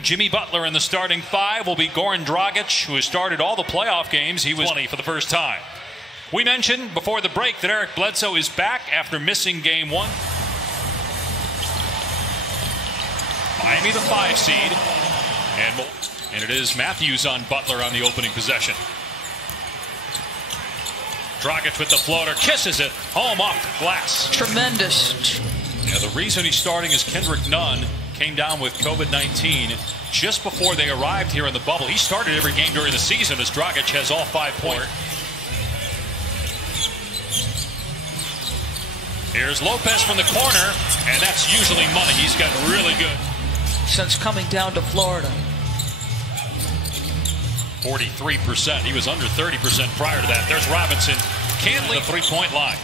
Jimmy Butler in the starting five will be Goran Dragic, who has started all the playoff games. He was 20 for the first time. We mentioned before the break that Eric Bledsoe is back after missing game one. Miami the 5 seed. And it is Matthews on Butler on the opening possession. Dragic with the floater, kisses it home off the glass. Tremendous. Yeah, the reason he's starting is Kendrick Nunn came down with COVID-19 just before they arrived here in the bubble. He started every game during the season as Dragic has all 5 points. Here's Lopez from the corner, and that's usually money. He's got really good. Since coming down to Florida. 43%. He was under 30% prior to that. There's Robinson. Can't leave the three-point line.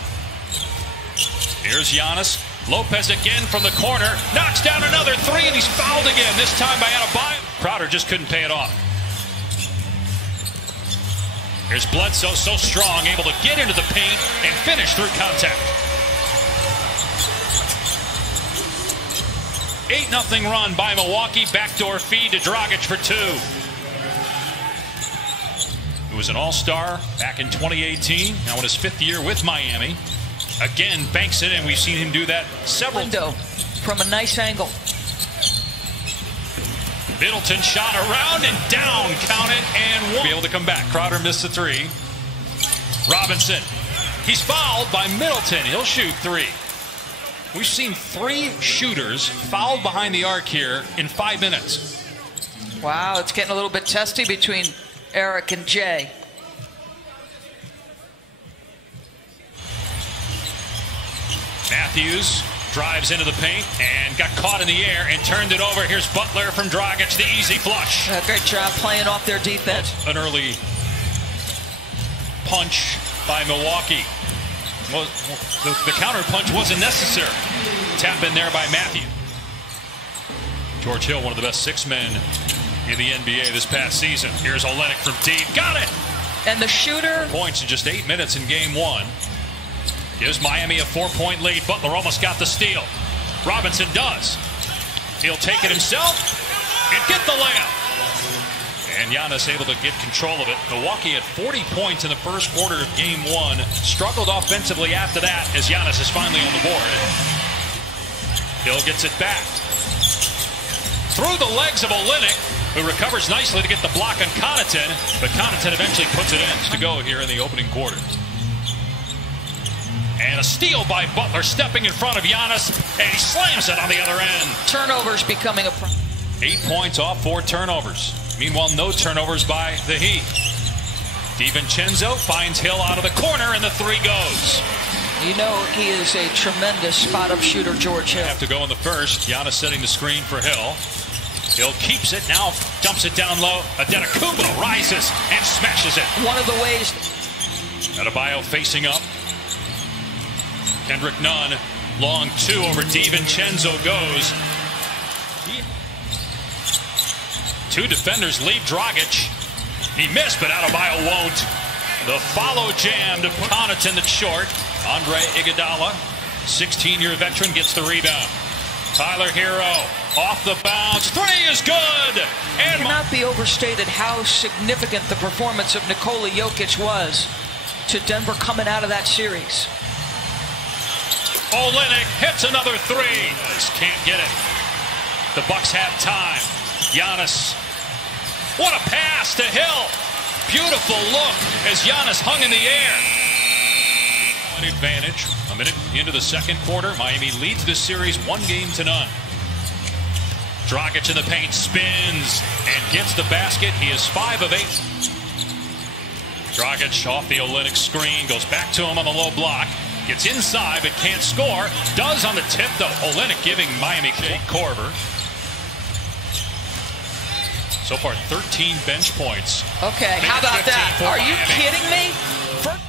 Here's Giannis. Lopez again from the corner. Knocks down another three, and he's fouled again. This time by Adebayo. Crowder just couldn't pay it off. Here's Bledsoe, so strong, able to get into the paint and finish through contact. 8-0 run by Milwaukee. Backdoor feed to Dragic for 2. He was an all-star back in 2018. Now in his 5th year with Miami. Again, banks it, and we've seen him do that several times. From a nice angle. Middleton shot around and down, count it, and 1. Be able to come back. Crowder missed the 3. Robinson. He's fouled by Middleton. He'll shoot 3. We've seen 3 shooters fouled behind the arc here in 5 minutes. Wow, it's getting a little bit testy between Eric and Jay. Matthews drives into the paint and got caught in the air and turned it over. Here's Butler from Dragic, the easy flush. Great job playing off their defense. An early punch by Milwaukee. Well, the counter punch wasn't necessary. Tap in there by Matthews. George Hill, one of the best 6 men in the NBA this past season. Here's Olynyk from deep. Got it! And the shooter. Points in just 8 minutes in game 1. Gives Miami a 4-point lead. Butler almost got the steal. Robinson does. He'll take it himself and get the layup. And Giannis able to get control of it. Milwaukee had 40 points in the first quarter of game 1. Struggled offensively after that as Giannis is finally on the board. Hill gets it back. Through the legs of Olynyk, who recovers nicely to get the block on Connaughton. But Connaughton eventually puts it in to go here in the opening quarter. And a steal by Butler, stepping in front of Giannis, and he slams it on the other end. Turnovers becoming a problem. 8 points off 4 turnovers. Meanwhile, no turnovers by the Heat. DiVincenzo finds Hill out of the corner, and the 3 goes. You know he is a tremendous spot-up shooter, George Hill. Have to go in the first. Giannis setting the screen for Hill. Hill keeps it, now dumps it down low. Adetokounmpo rises and smashes it. One of the ways. Adebayo facing up. Kendrick Nunn, long 2 over DiVincenzo goes. 2 defenders leave Dragic. He missed, but Adebayo won't. The follow jam to Connaughton that's short. Andre Iguodala, 16-year veteran, gets the rebound. Tyler Hero off the bounce. 3 is good. And it cannot be overstated how significant the performance of Nikola Jokic was to Denver coming out of that series. Olynyk hits another 3. Just can't get it. The Bucks have time. Giannis. What a pass to Hill. Beautiful look as Giannis hung in the air. An advantage. A minute into the second quarter. Miami leads this series 1-0. Dragic in the paint, spins and gets the basket. He is 5 of 8. Dragic off the Olynyk screen. Goes back to him on the low block. Gets inside but can't score. Does on the tip though. Olynyk giving Miami Corver. So far 13 bench points. Okay, how about that? Are you kidding me?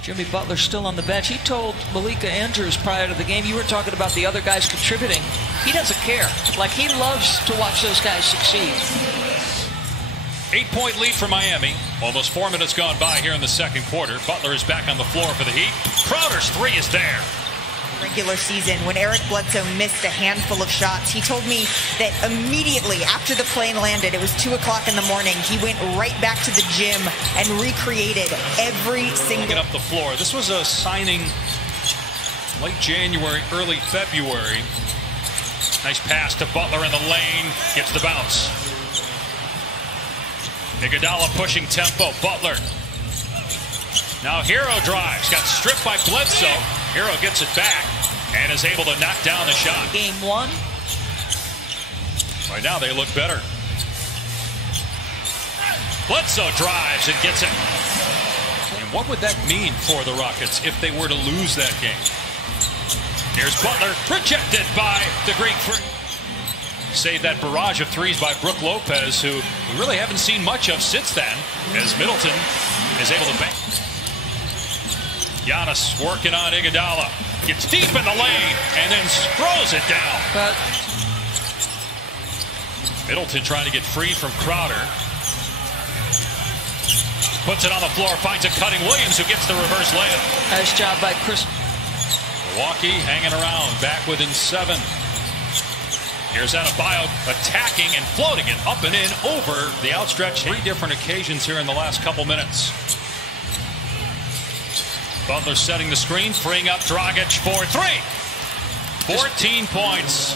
Jimmy Butler still on the bench. He told Malika Andrews prior to the game, you were talking about the other guys contributing. He doesn't care. Like, he loves to watch those guys succeed. 8-point lead for Miami. Almost 4 minutes gone by here in the second quarter. Butler is back on the floor for the Heat. Crowder's 3 is there. Regular season, when Eric Bledsoe missed a handful of shots, he told me that immediately after the plane landed, it was 2 o'clock in the morning, he went right back to the gym and recreated every single... Get up the floor. This was a signing late January, early February. Nice pass to Butler in the lane. Gets the bounce. Iguodala pushing tempo. Butler. Now Hero drives. Got stripped by Bledsoe. Hero gets it back and is able to knock down the shot. Game one. Right now they look better. Bledsoe drives and gets it. And what would that mean for the Rockets if they were to lose that game? Here's Butler, rejected by the Greek three. Save that barrage of threes by Brook Lopez, who we really haven't seen much of since then, as Middleton is able to bank. Giannis working on Iguodala. Gets deep in the lane and then throws it down. But Middleton trying to get free from Crowder. Puts it on the floor, finds a cutting Williams, who gets the reverse layup. nice job by Chris. Milwaukee hanging around, back within 7. Here's Adebayo attacking and floating it up and in over the outstretched. 3 different occasions here in the last couple minutes. Butler setting the screen, freeing up Dragic for 3. 14 points.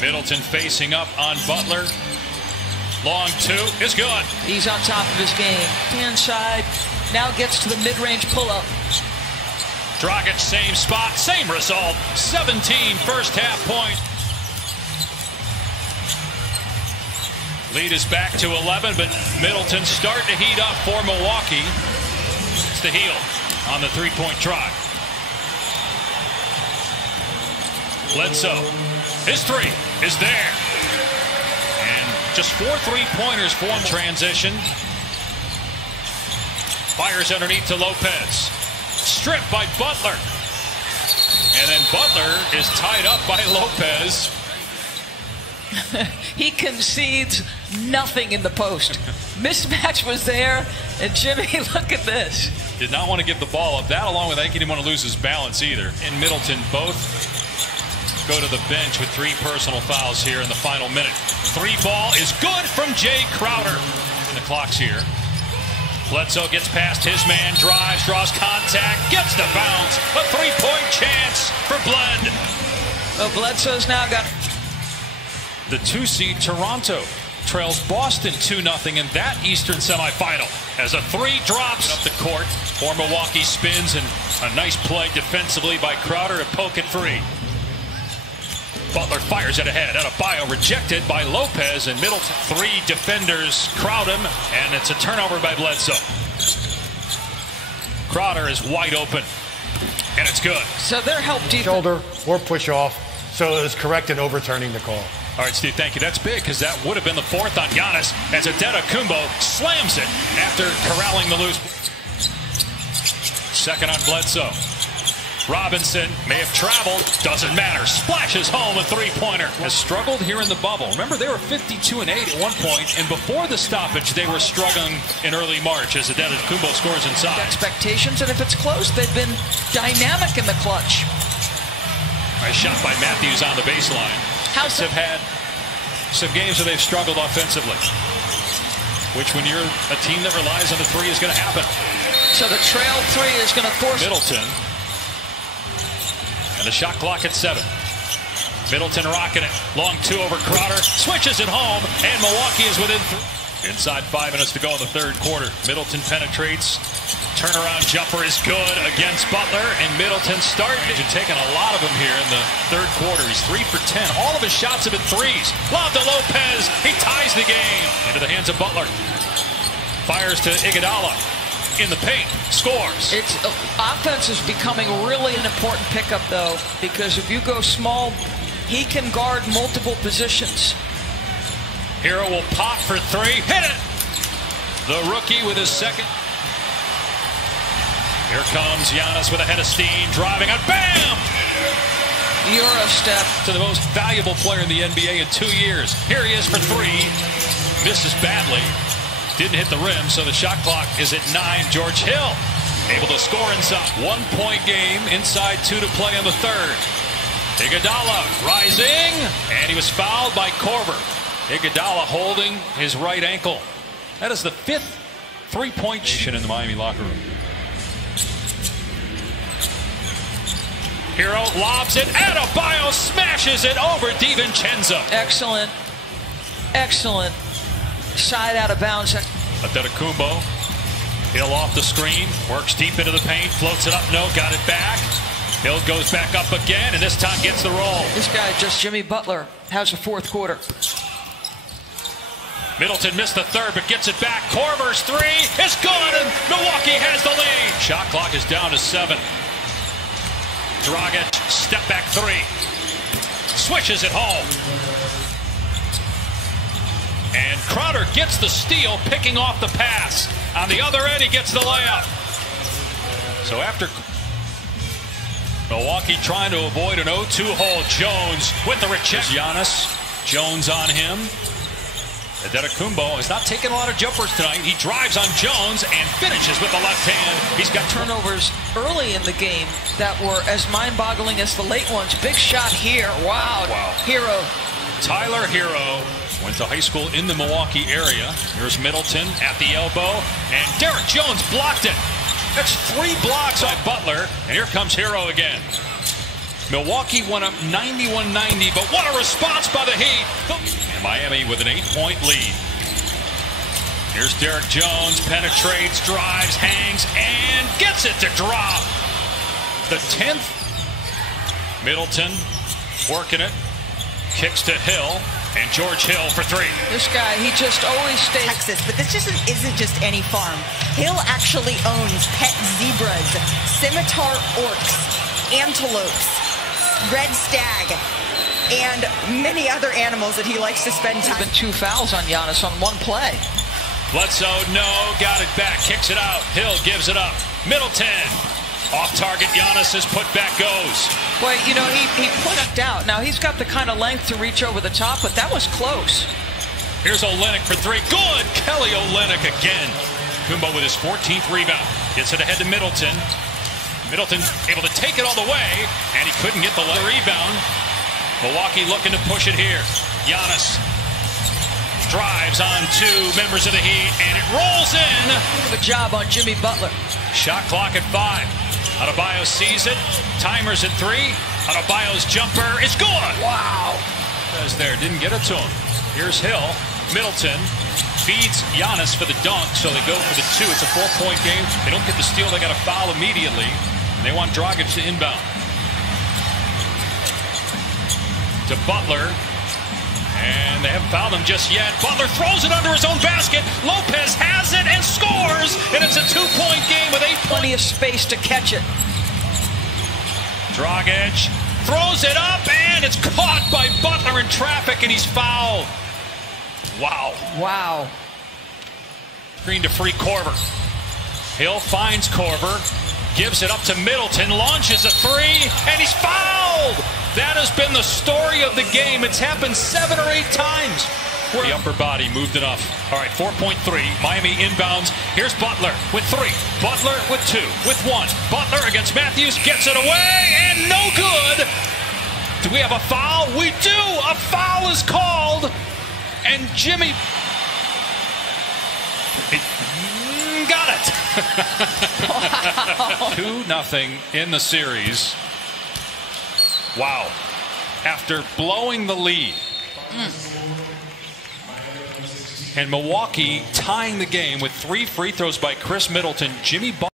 Middleton facing up on Butler. Long 2 is good. He's on top of his game. Hand side, now gets to the mid-range pull-up. Dragic, same spot, same result. 17 first half points. Lead is back to 11, but Middleton starting to heat up for Milwaukee. It's the heel on the three-point try. Bledsoe, his 3 is there. And just 4 3-pointers for him. Transition. Fires underneath to Lopez. Stripped by Butler. And then Butler is tied up by Lopez. He concedes nothing in the post. Mismatch was there, and Jimmy, look at this. Did not want to give the ball up. That, along with, I think he didn't want to lose his balance either. And Middleton both go to the bench with 3 personal fouls here in the final minute. 3 ball is good from Jay Crowder. And the clock's here. Bledsoe gets past his man, drives, draws contact, gets the bounce. A 3-point chance for Bled. Well, Bledsoe's now got... The 2-seed Toronto trails Boston 2-0 in that Eastern semifinal as a 3 drops up the court for Milwaukee. Spins, and a nice play defensively by Crowder to poke it free. Butler fires it ahead. Adebayo rejected by Lopez, and Middleton. 3 defenders crowd him, and it's a turnover by Bledsoe. Crowder is wide open, and it's good. So they're help defense. Shoulder or push off, so it was correct in overturning the call. All right, Steve, thank you. That's big, because that would have been the 4th on Giannis as Antetokounmpo slams it after corralling the loose. 2nd on Bledsoe. Robinson may have traveled, doesn't matter. Splashes home a 3-pointer. Has struggled here in the bubble. Remember, they were 52-8 at one point, and before the stoppage, they were struggling in early March as Antetokounmpo scores inside. Expectations, and if it's close, they've been dynamic in the clutch. Nice shot by Matthews on the baseline. House have had some games where they've struggled offensively, which, when you're a team that relies on the 3, is going to happen. So the trail 3 is going to force Middleton. And the shot clock at 7. Middleton rocking it. Long 2 over Crowder. Switches it home, and Milwaukee is within 3. Inside 5 minutes to go in the 3rd quarter. Middleton penetrates. Turnaround jumper is good against Butler, and Middleton starting. Taking a lot of them here in the 3rd quarter. He's 3 for 10. All of his shots have been 3s. Lob to Lopez. He ties the game. Into the hands of Butler. Fires to Iguodala. In the paint, scores. It's offense is becoming really an important pickup, though, because if you go small, he can guard multiple positions. Hero will pop for 3. Hit it! The rookie with his 2nd. Here comes Giannis with a head of steam, driving it. Bam! Euro step to the most valuable player in the NBA in 2 years. Here he is for 3. Misses badly. Didn't hit the rim, so the shot clock is at 9. George Hill able to score inside. 1-point game, inside 2 to play in the third. Iguodala rising, and he was fouled by Korver. Iguodala holding his right ankle. That is the 5th three-point shot in the Miami locker room. Hero lobs it. Adebayo smashes it over DiVincenzo. Excellent. Excellent. Side out of bounds. Antetokounmpo. Hill off the screen. Works deep into the paint. Floats it up. No. Got it back. Hill goes back up again, and this time gets the roll. This guy, just Jimmy Butler, has a fourth quarter. Middleton missed the third, but gets it back. Korver's three is good, and Milwaukee has the lead. Shot clock is down to 7. Dragic, step back three. Swishes it home. And Crowder gets the steal, picking off the pass. On the other end, he gets the layup. So after Milwaukee trying to avoid an 0-2 hole, Jones with the recheck. Giannis, Jones on him. Antetokounmpo is not taking a lot of jumpers tonight. He drives on Jones and finishes with the left hand. He's got turnovers early in the game that were as mind-boggling as the late ones. Big shot here. Wow. Hero. Tyler Hero went to high school in the Milwaukee area. Here's Middleton at the elbow, and Derek Jones blocked it. That's 3 blocks on Butler, and here comes Hero again. Milwaukee went up 91-90, but what a response by the Heat. And Miami with an 8-point lead. Here's Derek Jones, penetrates, drives, hangs, and gets it to drop. The 10th. Middleton working it, kicks to Hill, and George Hill for 3. This guy, he just always stays. Texas, but this just isn't just any farm. Hill actually owns pet zebras, scimitar orcs, antelopes, red stag, and many other animals that he likes to spend time. There's been 2 fouls on Giannis on 1 play. Bledsoe, no, got it back, kicks it out. Hill gives it up. Middleton, off target. Giannis's putback goes. Well, you know, he pushed out. Now he's got the kind of length to reach over the top, but that was close. Here's Olynyk for 3. Good, Kelly Olynyk again. Kumbo with his 14th rebound. Gets it ahead to Middleton. Middleton able to take it all the way, and he couldn't get the rebound. Milwaukee looking to push it here. Giannis drives on 2 members of the Heat, and it rolls in. Good job on Jimmy Butler. Shot clock at 5. Adebayo sees it. Timers at 3. Adebayo's jumper is good. Wow. Was there, didn't get it to him. Here's Hill. Middleton feeds Giannis for the dunk, so they go for the 2. It's a 4-point game. They don't get the steal. They got a foul immediately. They want Dragic to inbound. To Butler. And they haven't fouled him just yet. Butler throws it under his own basket. Lopez has it and scores. And it's a 2-point game with 8 points. Plenty of space to catch it. Dragic throws it up, and it's caught by Butler in traffic, and he's fouled. Wow. Wow. Screen to free Korver. Hill finds Korver. Gives it up to Middleton, launches a 3, and he's fouled! That has been the story of the game. It's happened 7 or 8 times. The upper body moved enough. All right, 4.3. Miami inbounds. Here's Butler with 3. Butler with 2. With 1. Butler against Matthews. Gets it away, and no good! Do we have a foul? We do! A foul is called! And Jimmy... got it! Wow. 2-0 in the series. Wow. After blowing the lead. And Milwaukee tying the game with 3 free throws by Chris Middleton. Jimmy Butler